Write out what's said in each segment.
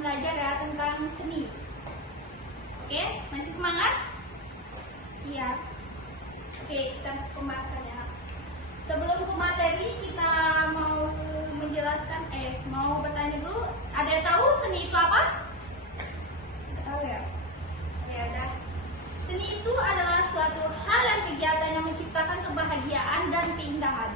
belajar ya tentang seni. Oke, masih semangat? Siap. Oke, kita ke pembahasannya. Sebelum ke materi, kita mau menjelaskan, mau bertanya dulu. Ada yang tahu seni itu apa? Tidak tahu ya? Ya, ada. Seni itu adalah suatu hal dan kegiatan yang menciptakan kebahagiaan dan keindahan.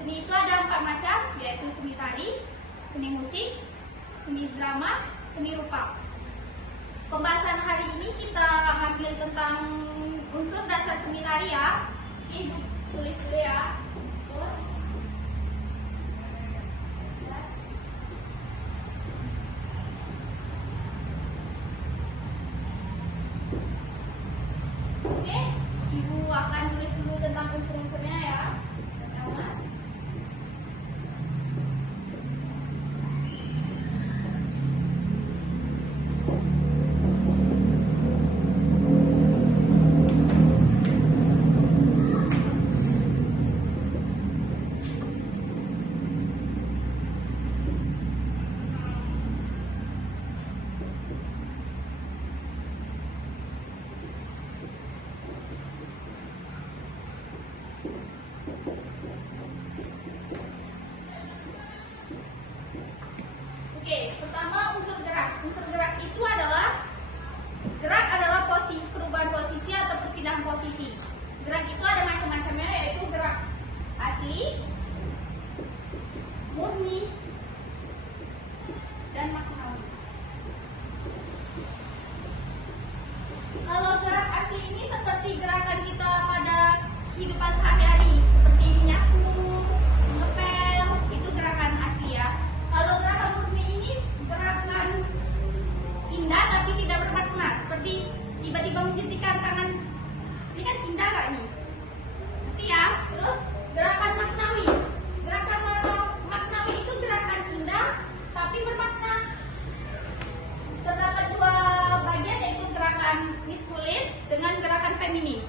Seni itu ada 4 macam, yaitu seni tari, seni musik, seni drama, seni rupa. Pembahasan hari ini kita ambil tentang unsur dasar seni tari ya. Ibu tulis dulu ya. Oke, Ibu akan tulis dulu tentang unsur-unsurnya ya. Pertama. Oke, pertama unsur gerak. Unsur gerak itu adalah perubahan posisi atau perpindahan posisi. Gerak itu ada macam-macamnya, yaitu gerak asli, murni, dan maknawi. Kalau gerak asli ini seperti gerakan kita pada kehidupan sehari-hari, seperti menyapu, mengepel, itu gerakan asli ya. Kalau gerakan murni ini gerakan indah tapi tidak bermakna, seperti tiba-tiba menjentikan tangan. Ini kan indah gak nih? Nanti ya. Terus gerakan maknawi. Gerakan maknawi itu gerakan indah tapi bermakna. Terdapat 2 bagian, yaitu gerakan maskulin dengan gerakan feminin.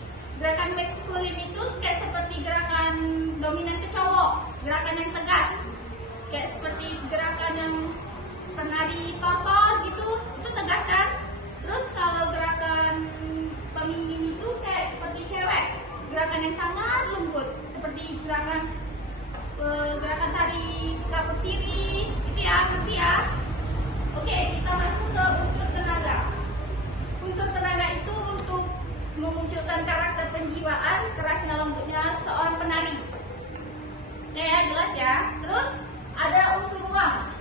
Gerakan maskulin itu kayak seperti gerakan dominan ke cowok, gerakan yang tegas, kayak seperti gerakan yang penari tortor gitu, itu tegas kan? Terus kalau gerakan feminin itu kayak seperti cewek, gerakan yang sangat lembut, seperti gerakan tari kapur siri, itu ya, ngerti ya? Oke, kita masuk ke unsur tenaga. Unsur tenaga itu untuk memunculkan karakter penjiwaan, kerasnya lembutnya seorang penari. Ya, jelas ya. Terus ada unsur ruang.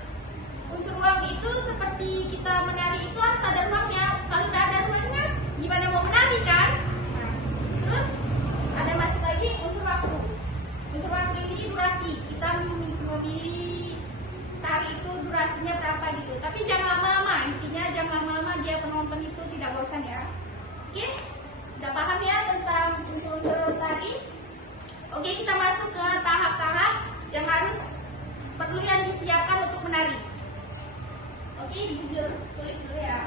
Unsur ruang itu seperti kita menari itu harus ada ruangnya. Kalau tidak ada ruangnya, gimana mau menari kan? Nah, terus ada masih lagi unsur waktu. Unsur waktu ini durasi. Kita memilih tari itu durasinya berapa gitu. Tapi jangan lama-lama. Intinya jangan lama-lama biar penonton itu tidak bosan ya. Oke? Udah paham ya tentang unsur-unsur tari? Oke, kita masuk ke tahap-tahap yang perlu yang disiapkan untuk menari. Oke, Google tulis dulu ya.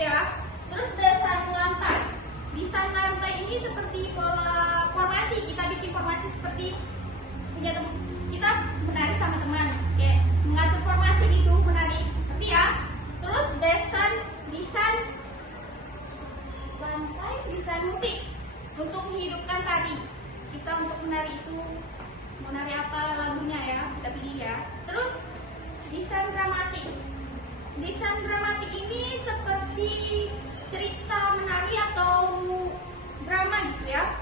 ya. Terus desain lantai. Desain lantai ini seperti pola formasi. Kita bikin formasi seperti punya teman. Kita menari sama teman, kayak mengatur formasi gitu, menari. Ngerti ya? Terus desain lantai, desain musik untuk menghidupkan tari. Kita untuk menari itu mau nari apa lagunya ya, kita pilih ya. Terus desain dramatik. Desain dramatik ini seperti cerita menari atau drama gitu ya.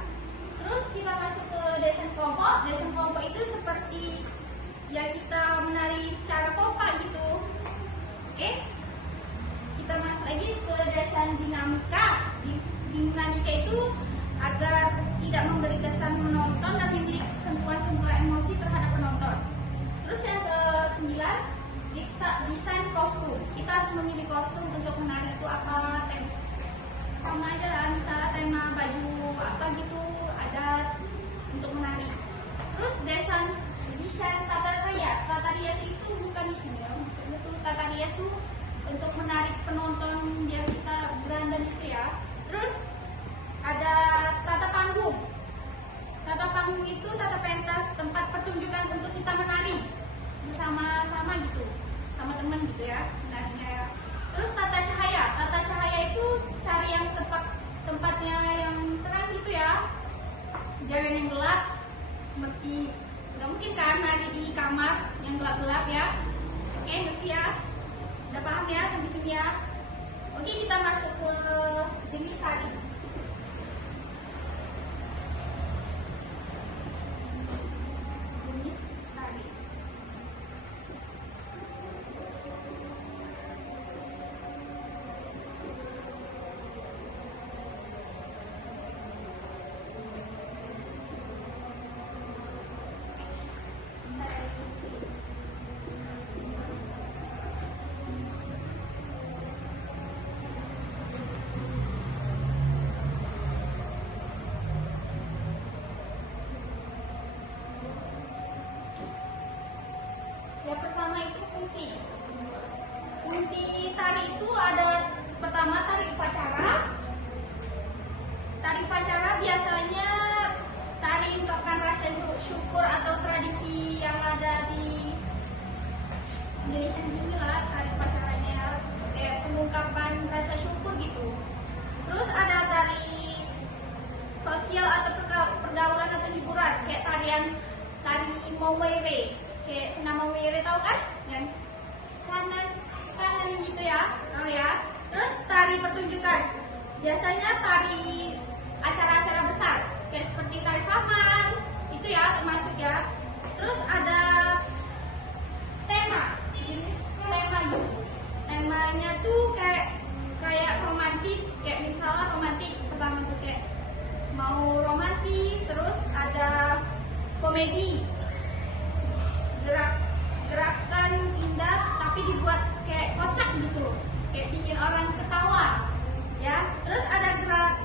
Terus kita masuk ke desain kelompok. Desain kelompok itu seperti ya kita menari secara kompak gitu. Oke. Kita masuk lagi ke desain dinamika. Dinamika itu agar tidak memberi kesan menonton dan memberi sentuhan-sentuhan emosi terhadap penonton. Terus yang ke-9, desain kostum. Kita harus memilih kostum untuk menari itu apa, sama aja lah, misalnya tema baju apa gitu, adat untuk menari. Terus desain tata rias. Tata rias itu bukan desain ya, maksudnya tuh tata rias tuh untuk menarik penonton biar kita berandam itu ya. Terus ada tata panggung. Tata panggung itu tata pentas, tempat pertunjukan untuk kita menari bersama-sama gitu, sama teman gitu ya, menarinya ya. Terus tata cahaya. Tata cahaya itu cari yang tempatnya yang terang gitu ya, jangan yang gelap. Seperti nggak mungkin kan nari di kamar yang gelap-gelap ya. Oke, ngerti ya? Udah paham ya sampai sini ya? Oke, kita masuk ke jenis tari. Jenis tari. Yang pertama itu fungsi. Fungsi tari itu ada pertama tari upacara. Tari upacara biasanya tari ungkapkan rasa syukur atau tradisi yang ada di Indonesia ini lah, tari upacaranya kayak pengungkapan rasa syukur gitu. Terus ada tari sosial atau pergaulan atau hiburan kayak tari Mawere. Kayak senama Mawere, tahu kan? Yang kanan gitu ya, tahu ya. Terus tari pertunjukan, biasanya tari acara-acara besar, kayak seperti tari Saman, itu ya termasuk ya. Terus ada tema, jenis tema gitu. Temanya tuh kayak romantis, kayak misalnya romantis pertama tuh kayak mau romantis, terus ada komedi. Gerakan indah tapi dibuat kayak kocak gitu, kayak bikin orang ketawa ya. Terus ada gerak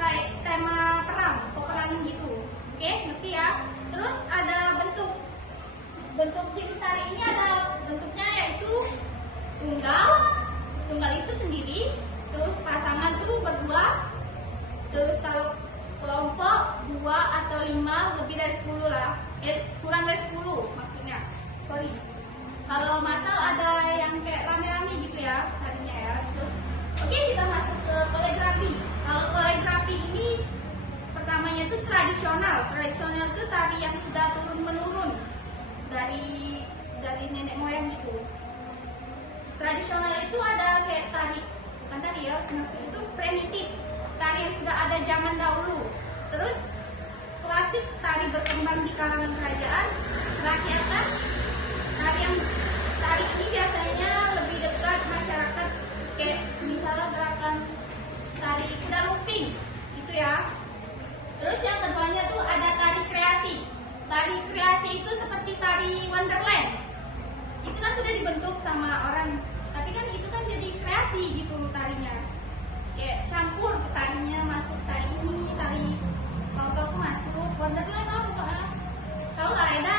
kayak tema peperangan gitu. Oke, ngerti ya. Terus ada bentuk jenis tari ini, ada bentuknya yaitu tunggal itu sendiri, terus pasangan tuh berdua, terus kalau kelompok 2 atau 5, lebih dari 10 lah, kurang dari 10 maksudnya, sorry. Kalau masal ada yang kayak rame-rame gitu ya tarinya ya. Terus oke, kita masuk ke koreografi. Kalau koreografi ini pertamanya itu tradisional itu tari yang sudah turun menurun dari nenek moyang gitu. Tradisional itu ada kayak tari, bukan tari ya, maksud itu primitif, tari yang sudah ada zaman dahulu. Terus klasik, tari berkembang di kalangan kerajaan, rakyatan. Tari ini biasanya lebih dekat masyarakat, kayak misalnya gerakan tari kuda lumping gitu ya. Terus yang keduanya tuh ada tari kreasi. Tari kreasi itu seperti tari Wonderland. Itu kan sudah dibentuk sama orang, tapi kan itu kan jadi kreasi gitu tarinya. Kayak campur tarinya, masuk tari ini, tari kalau masuk Wonderland apa? Tahu nggak ada?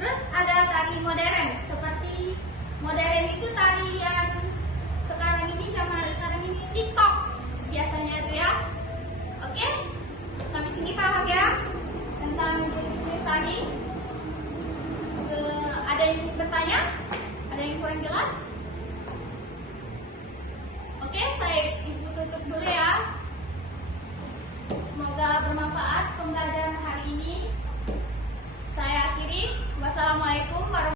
Terus ada tari modern. Seperti modern itu tari yang sekarang ini zaman sekarang TikTok biasanya itu ya. Oke, sampai sini paham ya tentang jenis-jenis tadi. Ada yang ingin bertanya? Ada yang kurang jelas? Oke, saya ibu tutup dulu ya. Semoga bermanfaat pembelajaran hari ini. Saya akhiri. Wassalamualaikum warahmatullahi wabarakatuh.